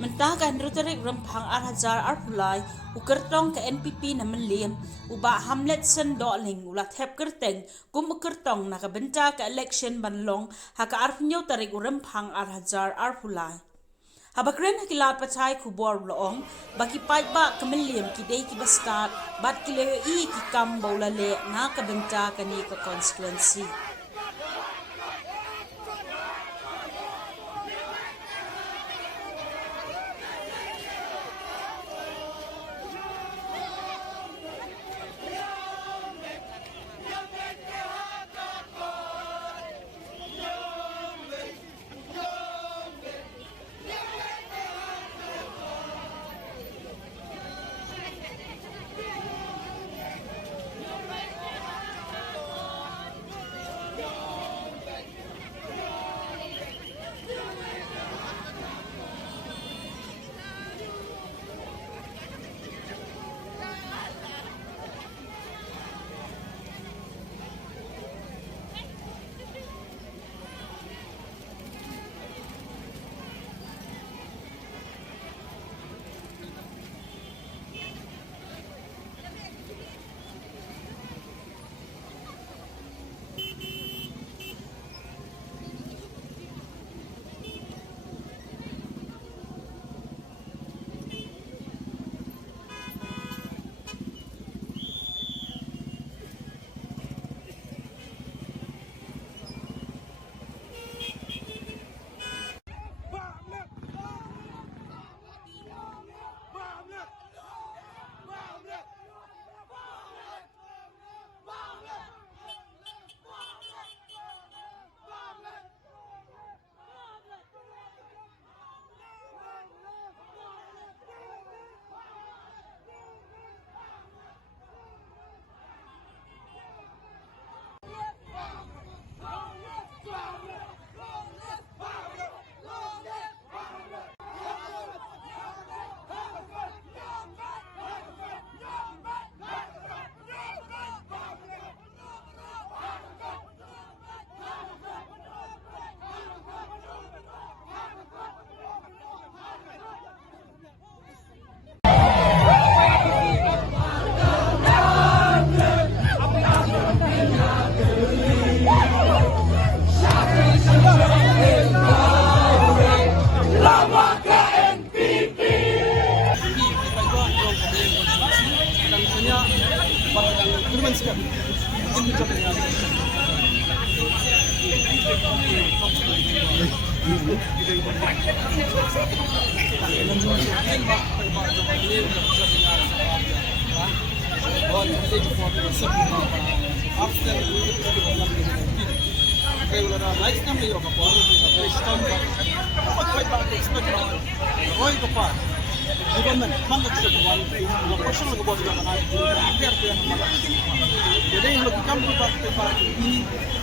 Mentakan rhetoric rempang arhajar arpulai ukertong ke NPP na Mylliem uba Hamlet sen doling ulat hep kerteng kum ukertong na kabenta ke election banlong haka arpnyo tarik rempang arhajar arpulai. Habakren Kila pacai kubor loong baki Paidbah ke Mylliem kidei ki bastat bat kileo I ki kam baulale na kabenta kani ke konstituensi.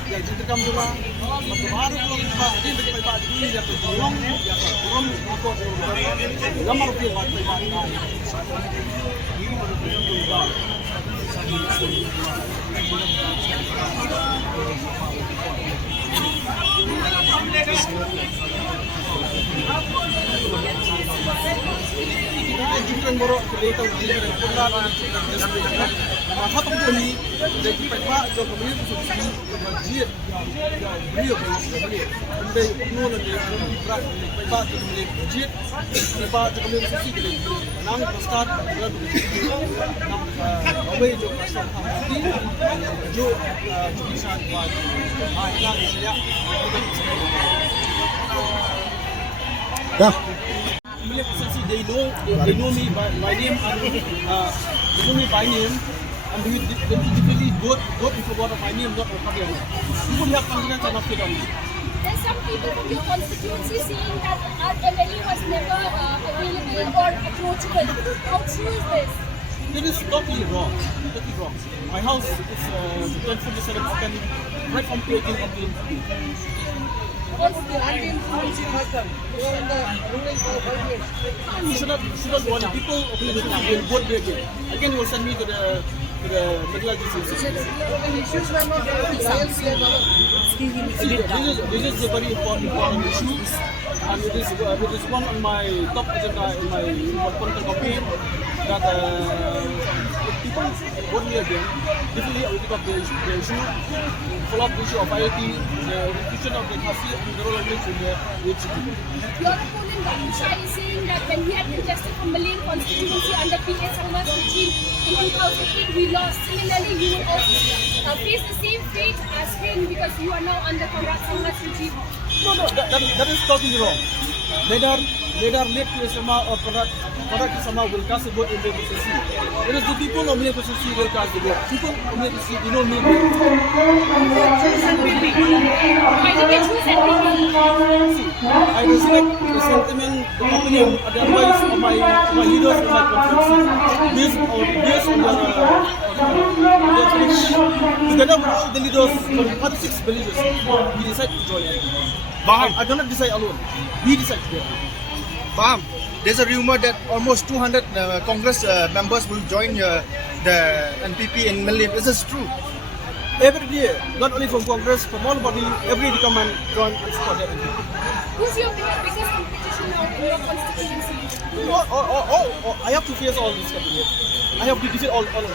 Jingtreikam juga baru belum di Paidbah ini ya Jong ya Jong atau gambar dia Paidbah ini Jingtreikam borok kita Jingtreikam Hatong ini dari Paidbah ke Mylliem sudah berjir beliau beliau dari nol dari berat Paidbah ke Mylliem berjir Paidbah ke Mylliem susi ke nang start dan nang away jo start hamati jo tulisan buat yang saya Mylliem susi they know me by name and they know me by name. And we typically vote in favor of Mylliem, not of Kila. People have confidence enough to them. There's some people from your constituency saying that our MLA was never available or approachable. How true is this? That is totally wrong. Totally wrong. My house is 1047 open right from 18 up to you should not want people will vote me again. Again, you will send me to the legislature. This is a very important issue. And it is one on my top agenda in my political campaign that people vote me again. Definitely I will pick up the issue, follow up the issue of IoT, the restriction of the Khasi and the role of English in the HCP. Your opponent, Dr. Shah, is saying that when we had contested for Mylliem constituency under P.A. Salman's regime in 2008, we lost. Similarly, you will also face the same fate as him because you are now under Conrad Salman's regime. No, that is totally wrong. Neither late Sama or Conrad Sama will cast a vote in the constituency. It is the people of Mylliem constituency will cast the vote. People of Mylliem constituency do not mean Why did they choose NPP? I respect the sentiment, the opinion, and the advice of my leaders in my constituency. Based on their prediction, together with all the leaders from 36 villages, we decide to join it. I do not decide alone. We decide together. Baham, there's a rumor that almost 200 Congress members will join the NPP in Mylliem. Is this true? Every day, not only from Congress, from all party, every recommend join and support the NPP. Who's your biggest competition now in your constituency? I have to face all these candidates. I have to defeat all of them.